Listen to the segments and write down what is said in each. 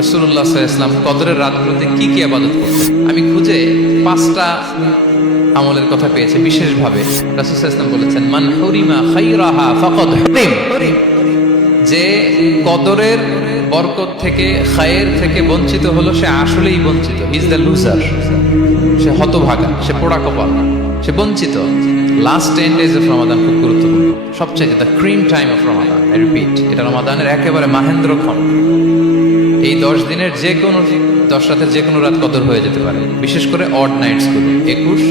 রাসূলুল্লাহ সাল্লাল্লাহু আলাইহি ওয়াসাল্লাম কদরের রাতগুলোতে কি কি ইবাদত করতেন। আমি খুঁজে 5টা আমলের কথা পেয়েছি বিশেষভাবে। রাসূল সাল্লাল্লাহু আলাইহি ওয়াসাল্লাম বলেছেন, মান হুরিমা খায়রাহা ফাকাদ হুরিম, যে কদরের বরকত থেকে, খায়ের থেকে বঞ্চিত হলো, সে আসলেই বঞ্চিত। হি ইজ দ্য লুজার, সে হতভাগা, সে পোড়া কপাল, সে বঞ্চিত। লাস্ট 10 days অফ রমাদান খুব গুরুত্বপূর্ণ, সবচেয়ে the cream time of Ramadan. I repeat, এটা রমাদানের একেবারে মাহেন্দ্রক্ষণ। এই 10 দিনের যে কোনো 10 রাতের যে কোনো রাত কদর হয়ে যেতে পারে, বিশেষ করে অড নাইটস গুলো 21,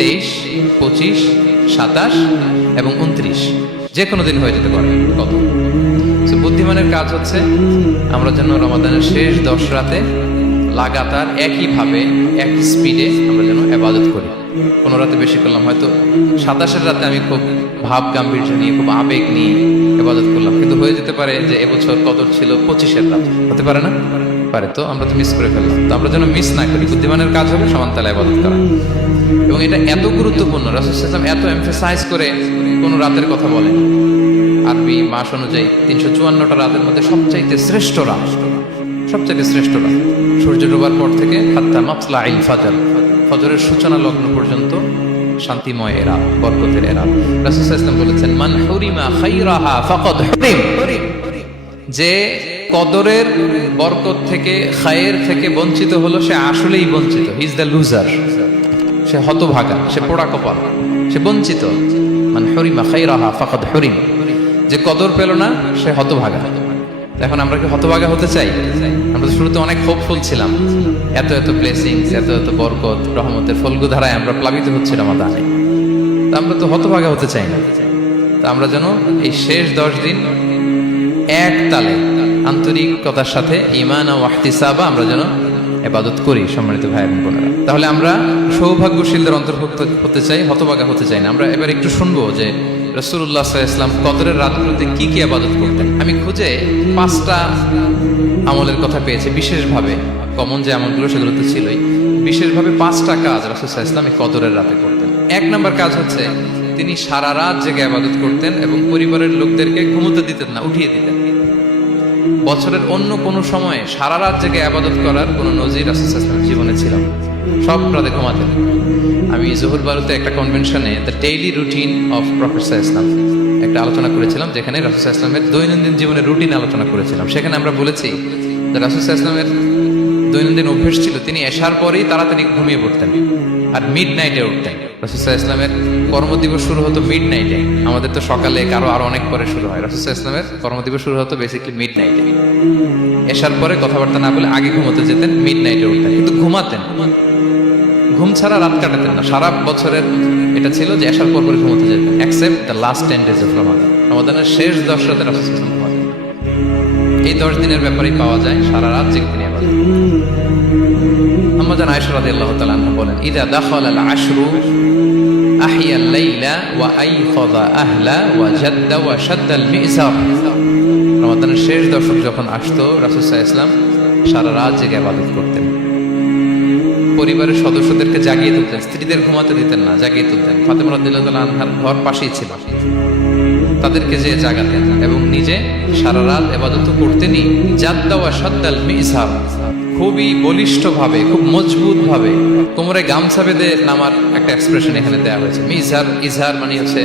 23, 25, 27 এবং 29, যে কোনো দিন হয়ে যেতে পারে কদর। তো বুদ্ধিমানের কাজ হচ্ছে আমরা যেন রমাদানের শেষ 10 রাতে লাগাতার একইভাবে এক স্পিডে আমরা যেন ইবাদত করি। কোনো রাতে বেশি করলাম, হয়তো 27-এর রাতে আমি খুব ভাব গাম্ভীর্য নিয়ে, খুব আবেগ নিয়ে ইবাদত করলাম, কিন্তু হয়ে যেতে পারে যে এবছর কদর ছিল 25-এর রাত, হতে পারে না? পারে। তো আমরা তো মিস করে ফেললাম। তো আমরা যেন মিস না করি। বুদ্ধিমানের কাজ হবে সমানতালে ইবাদত করা, এবং এটা এত গুরুত্বপূর্ণ। রাসূল সাল্লাল্লাহু আলাইহি ওয়াসাল্লাম এত এমফাসাইজ করে কোনো রাতের কথা বলেন। আরবি মাস অনুযায়ী 354টা রাতের মধ্যে সবচাইতে শ্রেষ্ঠ রাত, সবচাইতে শ্রেষ্ঠ রাত সূর্য ডোবার পর থেকে হাত্তা মাতলাইল ফাজর, ফজরের সূচনা লগ্ন পর্যন্ত শান্তিময় এরা, বরকতের এরা। রাসূল সাল্লাল্লাহু আলাইহি ওয়াসাল্লাম বলেছেন, মান হুরিমা খায়রাহা ফাকাদ হুরিম, যে কদরের বরকত থেকে, খায়ের থেকে বঞ্চিত হলো, সে আসলেই বঞ্চিত। হি ইজ দ্য লুজার, সে হতভাগা, সে পোড়া কপাল, সে বঞ্চিত। মান হুরিমা খায়রাহা ফাকাদ হুরিম, যে কদর পেল না সে হতভাগা। এখন আমরা কি হতভাগা হতে চাই? আমরা শুরুতে অনেক হোপফুল ছিলাম, এত এত ব্লেসিংস, এত এত বরকত, রহমতের ফলগু ধারায় আমরা প্লাবিত হচ্ছি রমাদানে। তা আমরা তো হতভাগা হতে চাই না। তা আমরা যেন এই শেষ 10 দিন এক তালে আন্তরিকতার সাথে ঈমান ও ইহতিসাবা আমরা যেন ইবাদত করি। সম্মানিত ভাই এবং বোনেরা, তাহলে আমরা সৌভাগ্যশীলদের অন্তর্ভুক্ত হতে চাই, হতভাগা হতে চাই না। আমরা এবার একটু শুনবো যে রাসূলুল্লাহ সাল্লাল্লাহু আলাইহি ওয়াসাল্লাম কদরের রাতগুলোতে কি কি ইবাদত করতেন। আমি খুঁজে 5টা আমলের কথা পেয়েছি বিশেষভাবে। কমন যে আমলগুলো সেগুলো তো ছিলই, বিশেষভাবে 5টা কাজ রাসূল সাল্লাল্লাহু আলাইহি ওয়াসাল্লাম এই কদরের রাতে করতেন। 1 নম্বর কাজ হচ্ছে তিনি সারা রাত জেগে ইবাদত করতেন এবং পরিবারের লোকদেরকে ঘুমোতে দিতেন না, উঠিয়ে দিতেন। বছরের অন্য কোনো সময়ে সারা রাত জেগে ইবাদত করার কোনো নজির রাসূল সাল্লাল্লাহু আলাইহি ওয়াসাল্লামের জীবনে ছিল না। সব রাতে ঘুমাতেন। আমি জোহর বারুতে একটা কনভেনশনে the daily routine of prophet সাল্লাল্লাহু আলাইহি ওয়াসাল্লাম একটা আলোচনা করেছিলাম, যেখানে রাসূল সাল্লাল্লাহু আলাইহি ওয়াসাল্লামের দৈনন্দিন জীবনের রুটিন আলোচনা করেছিলাম। সেখানে আমরা বলেছি যে রাসূল সাল্লাল্লাহু আলাইহি ওয়াসাল্লামের দৈনন্দিন অভ্যেস ছিল তিনি এশার পরেই তাড়াতাড়ি ঘুমিয়ে পড়তেন আর মিড নাইটে উঠতেন। রাসূল সাল্লাল্লাহু আলাইহি ওয়াসাল্লামের কর্মদিবস শুরু হতো মিড নাইটে। আমাদের তো সকালে, কারো আরো অনেক পরে শুরু হয়। রাসূল সাল্লাল্লাহু আলাইহি ওয়াসাল্লামের কর্মদিবস শুরু হতো বেসিক্যালি মিড নাইটে। এশার পরে কথাবার্তা না বলে আগে ঘুমোতে যেতেন, মিড নাইটে উঠতেন, কিন্তু ঘুমাতেন। ঘুম ছাড়া রাত কাটাতেন না। সারা বছরের এটা ছিল যে এশার পর পরে ঘুমোতে যেতেন, except the last 10 days of Ramadan. রমাদানের শেষ 10 রাতে রাসূল সাল্লাল্লাহু আলাইহি ওয়াসাল্লাম ঘুমাতেন। এই 10 দিনের ব্যাপারেই পাওয়া যায় সারা রাত জেগে তিনি ইবাদত। আম্মা জান আয়েশা রাদিয়াল্লাহু তাআলা আনহা বলেন, ইযা দাখালাল আশরু আহিয়াল লাইলা ওয়া আইখাযা আহলা ওয়া জাদ্দা ওয়া শাদ্দাল মিজার। রমাদানের শেষ দশক যখন আসতো, রাসূল সাল্লাল্লাহু আলাইহি ওয়াসাল্লাম সারা রাত জেগে ইবাদত করতেন। পরিবারের সদস্যদেরকে জাগিয়ে তুলতেন, স্ত্রীদের ঘুমাতে দিতেন না, জাগিয়ে তুলতেন। ফাতেমা রাদিয়াল্লাহু তাআলা আনহার ঘর পাশেই ছিল, তাদেরকে যে জাগাতেন এবং নিজে সারা রাত ইবাদত করতেনই। জাদ্দা ওয়া শাদ্দাল মিজার, খুবই বলিষ্ঠভাবে, খুব মজবুতভাবে কোমরে গামছা বেঁধে নামার একটা এক্সপ্রেশন এখানে দেওয়া হয়েছে। মিজার, ইজহার মানে হচ্ছে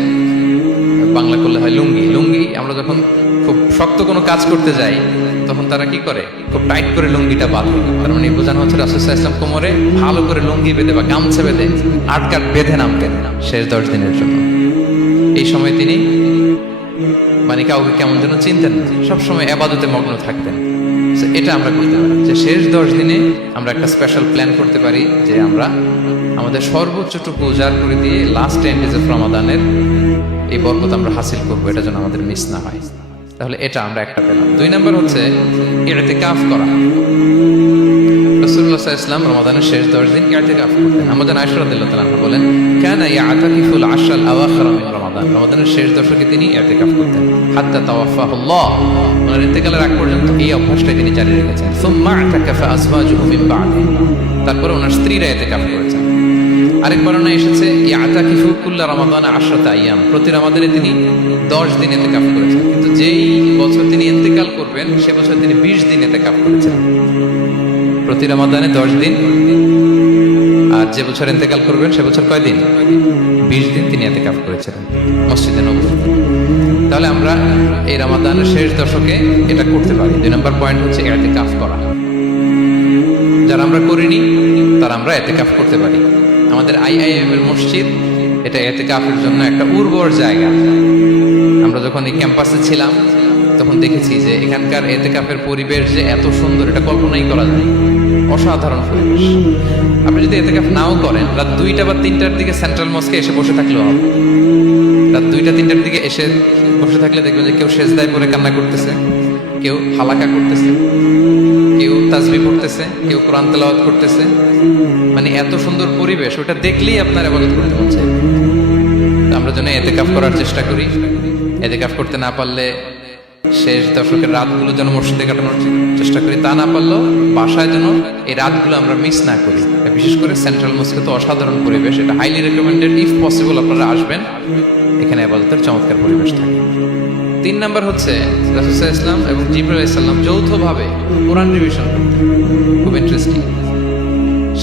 বাংলা করলে হয় লুঙ্গি। লুঙ্গি আমরা যখন খুব শক্ত কোনো কাজ করতে যাই তখন তারা কি করে, খুব টাইট করে লুঙ্গিটা বাঁধে। তার মানে বোঝানো হচ্ছে রাসূল সাল্লাল্লাহু আলাইহি ওয়াসাল্লাম কোমরে ভালো করে লুঙ্গি বেঁধে বা গামছা বেঁধে আটকাট বেঁধে নামতেন শেষ 10 দিনের জন্য। এই সময় তিনি মানে কাউকে কেমন যেন চিনতেন না, সবসময় ইবাদতে মগ্ন থাকতেন। এটা আমরা করতে পারি যে শেষ 10 দিনে আমরা একটা স্পেশাল প্ল্যান করতে পারি যে আমরা আমাদের সর্বোচ্চটুকু উজাড় করে দিয়ে লাস্ট 10 days অফ রমাদানের এই বরকত আমরা হাসিল করবো, এটা যেন আমাদের মিস না হয়। তাহলে এটা আমরা একটা পেলাম। 2 নম্বর হচ্ছে ইতিকাফ করা। রাসূলুল্লাহ সাল্লাল্লাহু আলাইহি ওয়াসাল্লাম রমাদানের শেষ 10 দিন ইতিকাফ করতেন। আমাদের আয়েশা রাদিয়াল্লাহু তাআলা আনহা বলেন, কানা ইয়াতাকিফুল আশরাল আওয়াখির মিন রমাদান। রমাদানের শেষ দশকে তিনি ইতিকাফ করতেন হাত্তা তাওয়াফাহুল্লাহ, ওনার ইন্তেকালের আগ পর্যন্ত এই অভ্যাসটাই তিনি জারি রেখেছেন। সুম্মা আতাকাফা আজওয়াজুহু মিন বা'দি, তারপরে ওনার স্ত্রীরা ইতিকাফ করেছেন। আরেক বর্ণনা এসেছে ইয়াতাকিফু কুল্লা রমাদান 10 আইয়াম, প্রতি রমাদানে তিনি 10 দিন ইতিকাফ করেছেন। কিন্তু যেই বছর তিনি ইন্তেকাল করবেন সে বছর তিনি 20 দিন ইতিকাফ করেছেন। প্রতি রমাদানে 10 দিন, আর যে বছর ইন্তেকাল করবেন সে বছর কয় দিন? 20 দিন তিনি ইতিকাফ করেছিলেন মসজিদে নববীতে। তাহলে আমরা এই রমাদানের শেষ দশকে এটা করতে পারি। 2 নম্বর পয়েন্ট হচ্ছে ইতিকাফ করা। যারা আমরা করিনি তারা আমরা ইতিকাফ করতে পারি। আমাদের আইআইএম এর মসজিদ এটা ইতিকাফের জন্য একটা উর্বর জায়গা। আমরা যখন এই ক্যাম্পাসে ছিলাম তখন দেখেছি যে এখানকার ইতিকাফের পরিবেশ যে এত সুন্দর এটা কল্পনাই করা যায়। অসাধারণ পরিবেশ। আপনি যদি ইতিকাফ নাও করেন, রাত 2টা বা 3টার দিকে সেন্ট্রাল মস্কে এসে বসে থাকলেও হবে। রাত 2টা 3টার দিকে এসে বসে থাকলে দেখবেন যে কেউ সেজদায় পড়ে কান্না করতেছে, কেউ হালাকা করতেছে, কেউ তাসবিহ পড়তেছে, কেউ কোরআন তেলাওয়াত করতেছে। মানে এত সুন্দর পরিবেশ, ওটা দেখলেই আপনার ইবাদত করতে মন চায়। আমরা যেন ইতিকাফ করার চেষ্টা করি। ইতিকাফ করতে না পারলে শেষ দশকের রাতগুলো যেন মসজিদে কাটানোর চেষ্টা করি, তা না পারলেও বাসায় যেন এই রাতগুলো আমরা মিস না করি। বিশেষ করে সেন্ট্রাল মস্কে তো অসাধারণ পরিবেশ, এটা হাইলি রেকমেন্ডেড। ইফ পসিবল আপনারা আসবেন, এখানে ইবাদতের চমৎকার পরিবেশ থাকে। 3 নাম্বার হচ্ছে রাসূল সাল্লাল্লাহু আলাইহি ওয়াসাল্লাম এবং জিবরাইল আলাইহিস সালাম যৌথভাবে কোরআন রিভিশন করতেন। খুব ইন্টারেস্টিং।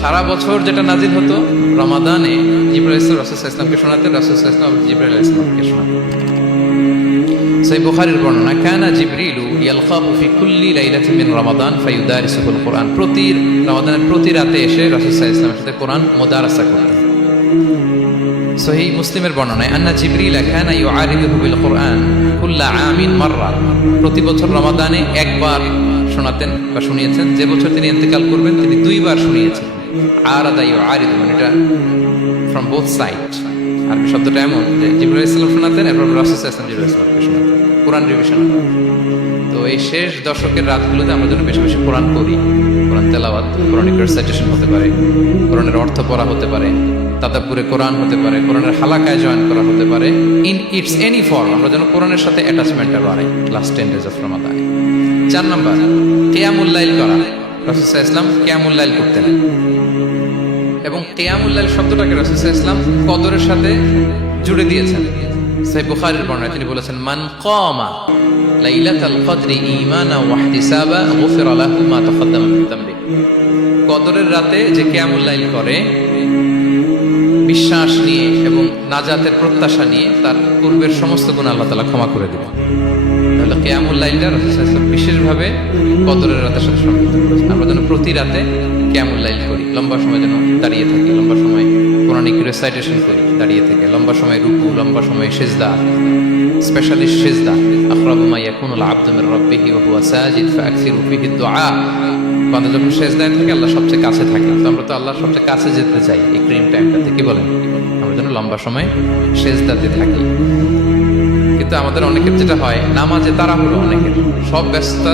সারা বছর যেটা নাজিল হতো, রমাদানে জিবরাইল রাসূল সাল্লাল্লাহু আলাইহি ওয়াসাল্লামকে শোনাতেন, রাসূল সাল্লাল্লাহু আলাইহি ওয়াসাল্লাম জিবরাইল আলাইহিস সালামকে শোনাতেন। সহিহ বুখারীর বর্ণনা, কানা জিবরিলু ইয়ালকাহু ফি কুল্লি লাইলাতিন মিন রমাদান ফায়ুদারিসুল কুরআন। প্রতি রমাদানের প্রতি রাতে এসে রাসূল সাল্লাল্লাহু আলাইহি ওয়াসাল্লামের সাথে কোরআন মুদারাসা করতেন। সহিহ মুসলিমের বর্ণনায়, আন্না জিবরিল কানা ইউআরিদুহু বিল কুরআন কুল্লা আমিন মাররা। প্রতি বছর রমাদানে একবার শোনাতেন বা শুনিয়েছেন। যে বছর তিনি ইন্তেকাল করবেন তিনি 2 বার শুনিয়েছেন। আরাদা ইউআরিদু, মানে এটা ফ্রম বোথ সাইড। আর শব্দটা এমন যে জিবরাইল আলাইহিস সালাম শোনাতেন, এরপর রাসূল সাল্লাল্লাহু আলাইহি ওয়াসাল্লাম জিবরাইল আলাইহিস সালামকে শোনাতেন কোরআন রিভিশন। তো এই শেষ দশকের রাতগুলোতে আমরা যেন বেশি বেশি কোরআন পড়ি। কোরআন তেলাওয়াত, কোরআনিক রিসাইটেশন হতে পারে, কোরআনের অর্থ পড়া হতে পারে, তাদাব্বুরে কোরআন হতে পারে, কোরআনের হালাকায় জয়েন করা হতে পারে। ইন ইটস এনি ফর্ম আমরা যেন কোরআনের সাথে অ্যাটাচমেন্টটা বাড়াই last 10 days of Ramadan. 4 number, কিয়ামুল লাইল করা। রাসূল সাল্লাল্লাহু আলাইহি ওয়াসাল্লাম কিয়ামুল লাইল করতেন এবং কিয়ামুল লাইল শব্দটাকে রাসূল সাল্লাল্লাহু আলাইহি ওয়াসাল্লাম কদরের সাথে জুড়ে দিয়েছেন। সহিহ বুখারীর বর্ণনায় তিনি বলেছেন, মান কামা লাইলাতাল কদরি ঈমানা ওয়া ইহতিসাবা গুফিরা লাহু মা তাকাদ্দামা মিন যামবি। কদরের রাতে যে কিয়ামুল লাইল করে বিশ্বাস নিয়ে এবং নাজাতের প্রত্যাশা নিয়ে, তার পূর্বের সমস্ত গুনাহ আল্লাহ তাআলা ক্ষমা করে দিবেন। তাহলে কিয়ামুল লাইলটা রাসূল সাল্লাল্লাহু আলাইহি ওয়াসাল্লাম বিশেষভাবে কদরের রাতের সাথে সম্পৃক্ত করেছেন। আমরা যেন প্রতি রাতে কিয়ামুল লাইল করি, লম্বা সময় যেন দাঁড়িয়ে থাকি, লম্বা সময় কোরআনিক রিসাইটেশন করি দাঁড়িয়ে থেকে, লম্বা সময় রুকু, লম্বা সময় সিজদা, স্পেশালি সিজদা। আকরাবু মা ইয়াকুনুল আবদু মির রাব্বিহি ওয়া হুয়া সাজিদ ফাআকসিরু ফিহি দুআ। বান্দা যখন সিজদায় থাকে আল্লাহ সবচেয়ে কাছে থাকে। তো আমরা তো আল্লাহর সবচেয়ে কাছে যেতে চাই এই ক্রিম টাইমটাতে, কি বলেন? আমরা যেন লম্বা সময় সিজদাতে থাকি। কিন্তু আমাদের অনেকের যেটা হয়, নামাজে তাড়াহুড়ো, অনেকের সব ব্যস্ততা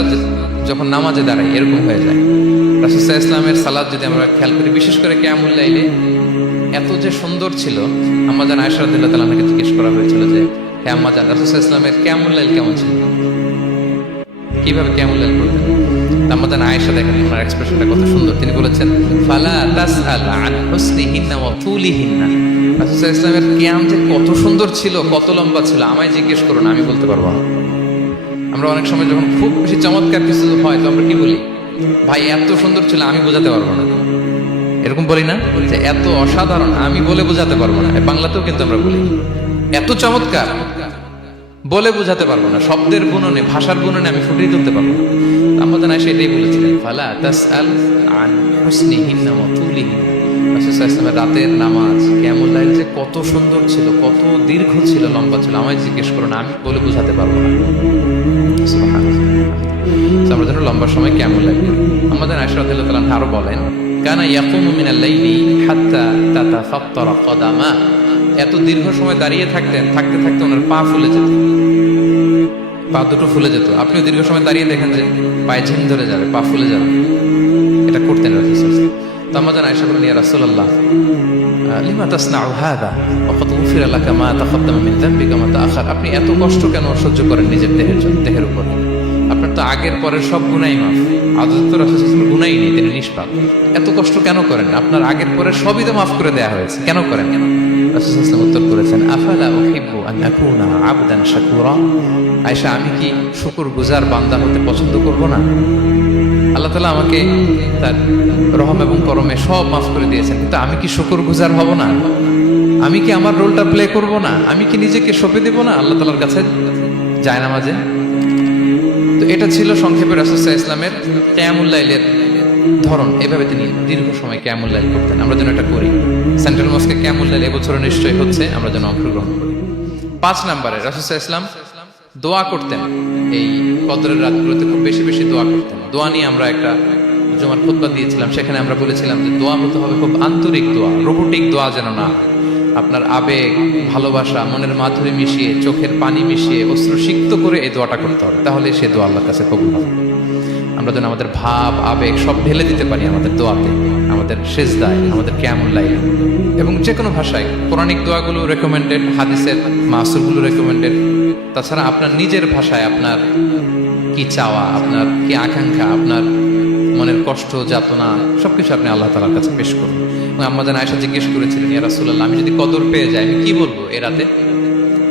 যখন নামাজে দাঁড়াই এরকম হয়ে যায়। রাসূল সাল্লাল্লাহু আলাইহি ওয়াসাল্লামের সালাত যদি আমরা খেয়াল করি, বিশেষ করে কিয়ামুল লাইলে এত যে সুন্দর ছিল। আম্মা জান আয়েশা রাদিয়াল্লাহু তাআলা আনহাকে জিজ্ঞেস করা হয়েছিল যে, হে আম্মা জান, রাসূল সাল্লাল্লাহু আলাইহি ওয়াসাল্লামের কিয়ামুল লাইল কেমন ছিল, কিভাবে কিয়ামুল লাইল করতেন? আম্মা জান আয়েশা, দেখেন ওনার এক্সপ্রেশনটা কত সুন্দর। তিনি বলেছেন, ফালা তাসআল আন হুসনিহিন্না ওয়া তুলিহিন্না। রাসূল সাল্লাল্লাহু আলাইহি ওয়াসাল্লামের কিয়াম যে কত সুন্দর ছিল, কত লম্বা ছিল, আমায় জিজ্ঞেস করো না, আমি বলতে পারবো না। আমরা অনেক সময় যখন খুব বেশি চমৎকার কিছু হয় তো আমরা কি বলি, ভাই এত সুন্দর ছিল, আমি বোঝাতে পারবো না। এরকম বলি না যে এত অসাধারণ, আমি বলে বোঝাতে পারবো না। বাংলাতেও কিন্তু আমরা বলি এত চমৎকার, বলে বোঝাতে পারবো না। শব্দের গুণনে, ভাষার গুণনে আমি ফুটিয়ে তুলতে পারবো না। আমাদের না সেটাই বলেছিলেন, ফালা তাসআল আন হুসনিহিন্না ওয়া তুলিহিন্না। রাসূল সাল্লাল্লাহু আলাইহি ওয়াসাল্লামের রাতের নামাজ কিয়ামুল লাইল যে কত সুন্দর ছিল, কত দীর্ঘ ছিল, লম্বা ছিল, আমায় জিজ্ঞেস করো না, আমি বলে বোঝাতে পারবো না। সুবহানাল্লাহ। আমরা যেন লম্বা সময় কিয়ামুল লাইল করি। আমাদের আয়েশা রাদিয়াল্লাহু তাআলা আরো বলেন, কানা ইয়াকুমু মিনাল লাইলি হাত্তা তাতাফাত্তারা কদামা। এত দীর্ঘ সময় দাঁড়িয়ে থাকতেন, থাকতে থাকতে ওনার পা ফুলে যেত, পা দুটো ফুলে যেত। আপনিও দীর্ঘ সময় দাঁড়িয়ে দেখেন যে পায়ে ঝিম ধরে যাবে, পা ফুলে যাবে, এটা করতেন রাসূল সাল্লাল্লাহু আলাইহি ওয়াসাল্লাম। তো আমাদের আয়েশা বলেন, ইয়া রাসূলুল্লাহ লিমা তাসনাউ হাযা ওয়া ক্বাদ গুফিরা লাকা মা তাকাদ্দামা মিন যামবিকা মা তাআখার। আপনি এত কষ্ট কেন সহ্য করেন নিজের দেহের উপর? আপনার তো আগের পরের সব গুনাহই মাফ। আদত তো রাসূল সাল্লাল্লাহু আলাইহি ওয়াসাল্লাম গুনাহই নেই, তিনি নিষ্পাপ। এত কষ্ট কেন করেন? আপনার আগের পরে সবই তো মাফ করে দেয়া হয়েছে, কেন করেন? রাসূল সাল্লাল্লাহু আলাইহি ওয়াসাল্লাম উত্তর করেছেন, আফালা উহিব্বু আন আকুনা আবদান শাকুরা। আয়েশা, আমি কি শুকরগুজার বান্দা হতে পছন্দ করব না? আল্লাহ তাআলা আমাকে তার রহম এবং করমে সব মাফ করে দিয়েছেন, কিন্তু আমি কি শুকরগুজার হব না? আমি কি আমার রোলটা প্লে করব না? আমি কি নিজেকে সঁপে দেব না আল্লাহ তাআলার কাছে জায়নামাজে? তো এটা ছিল সংক্ষেপে রাসূল সাল্লাল্লাহু আলাইহি ওয়াসাল্লামের কিয়ামুল লাইলের ধরন। এভাবে তিনি দীর্ঘ সময় কিয়ামুল লাইল করতেন। আমরা যেন এটা করি। সেন্ট্রাল মস্কে কিয়ামুল লাইল এবছর নিশ্চয়ই হচ্ছে, আমরা যেন অংশগ্রহণ করি। 5 নম্বরে রাসূল সাল্লাল্লাহু আলাইহি ওয়াসাল্লাম দোয়া করতেন। এই কদরের রাতগুলোতে খুব বেশি বেশি দোয়া করতেন। দোয়া নিয়ে আমরা একটা জুমার খুতবা দিয়েছিলাম, সেখানে আমরা বলেছিলাম যে দোয়া হতে হবে খুব আন্তরিক দোয়া, রোবোটিক দোয়া যেন না। আপনার আবেগ, ভালোবাসা, মনের মাধুরী মিশিয়ে, চোখের পানি মিশিয়ে, অশ্রু সিক্ত করে এই দোয়াটা করতে হবে, তাহলে সে দোয়া আল্লাহর কাছে কবুল হবে। আমরা যেন আমাদের ভাব, আবেগ সব ঢেলে দিতে পারি আমাদের দোয়াতে, আমাদের সেজদায়, আমাদের কিয়ামুল লাইল। এবং যে কোনো ভাষায় কোরআনিক দোয়াগুলো রেকমেন্ডেড, হাদিসের মাসুরগুলো রেকমেন্ডেড। তাছাড়া আপনার নিজের ভাষায় আপনার কি চাওয়া, আপনার কি আকাঙ্ক্ষা, আপনার মনের কষ্ট, যাতনা সবকিছু আপনি আল্লাহ তাআলার কাছে পেশ করুন। এবং আম্মা জান আয়েশা জিজ্ঞেস করেছিলেন, ইয়া রাসূলুল্লাহ, আমি যদি কদর পেয়ে যাই আমি কি বলবো এ রাতে?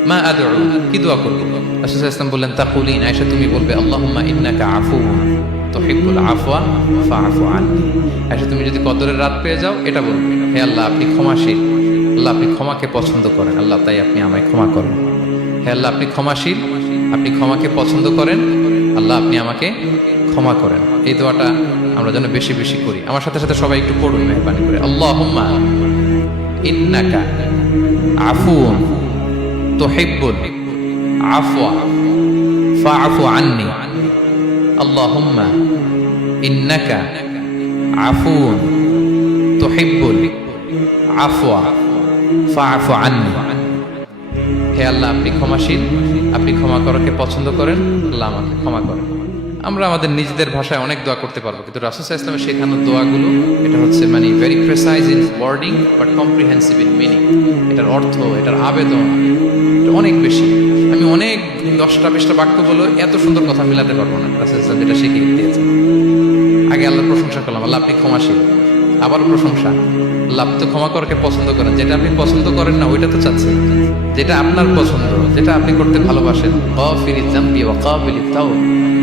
মা আদউ, কি দোয়া করবো? রাসূল সাল্লাল্লাহু আলাইহি ওয়াসাল্লাম বললেন, তাকুলিন, আয়েশা তুমি বলবে, আল্লাহুম্মা ইন্নাকা আফুউন তুহিব্বুল আফওয়া ফাআফু আননি। আয়েশা তুমি যদি কদরের রাত পেয়ে যাও এটা বলবে, হে আল্লাহ আপনি ক্ষমাশীল, আল্লাহ আপনি ক্ষমাকে পছন্দ করেন, আল্লাহ তাই আপনি আমায় ক্ষমা করেন। হে আল্লাহ আপনি ক্ষমাশীল, আপনি ক্ষমাকে পছন্দ করেন, আল্লাহ আপনি আমাকে ক্ষমা করেন। এই দোয়াটা আমরা যেন বেশি বেশি করি। আমার সাথে সাথে সবাই একটু পড়ুন মেহরবানি করে, আল্লাহুম্মা ইন্নাকা আফুউন তুহিব্বুল আফওয়া ফাআফু আননি। আল্লাহুম্মা ইন্নাকা আফুউন তুহিব্বুল আফওয়া ফাআফু আননি। হে আল্লাহ আপনি ক্ষমাশীল, আপনি ক্ষমা করাকে পছন্দ করেন, আল্লাহ আমাকে ক্ষমা করেন। আমরা আমাদের নিজেদের ভাষায় অনেক দোয়া করতে পারবো, কিন্তু রাসূল সাল্লাল্লাহু আলাইহি ওয়াসাল্লামের শেখানো দোয়াগুলো এটা হচ্ছে মানে very precise in wording but comprehensive in meaning. এটার অর্থ, এটার আবেদন এটা অনেক বেশি। আমি অনেক 10টা-20টা বাক্য বলে এত সুন্দর কথা মিলাতে পারবো না। রাসূল সাল্লাল্লাহু আলাইহি ওয়াসাল্লাম যেটা শিখিয়ে দিয়েছেন, আগে আল্লাহর প্রশংসা করলাম, আল্লাহ আপনি ক্ষমাশীল, আবারও প্রশংসা, আল্লাহ আপনি তো ক্ষমা করাকে পছন্দ করেন। যেটা আপনি পছন্দ করেন না ওইটা তো চাচ্ছেন, যেটা আপনার পছন্দ, যেটা আপনি করতে ভালোবাসেন, গাফিরিয যামবি ওয়া কাবিলিত তাওব,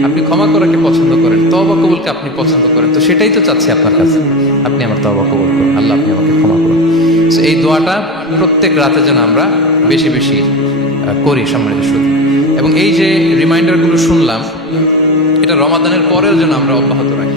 আপনি ক্ষমা করাকে পছন্দ করেন, তওবা কবুলকে আপনি পছন্দ করেন, তো সেটাই তো চাচ্ছি আপনার কাছে, আপনি আমার তওবা কবুল করুন, আল্লাহ আপনি আমাকে ক্ষমা করুন। সো এই দোয়াটা প্রত্যেক রাতে যেন আমরা বেশি বেশি করি সম্মানিত শ্রোতা। এবং এই যে রিমাইন্ডারগুলো শুনলাম, এটা রমাদানের পরেও যেন আমরা অব্যাহত রাখি।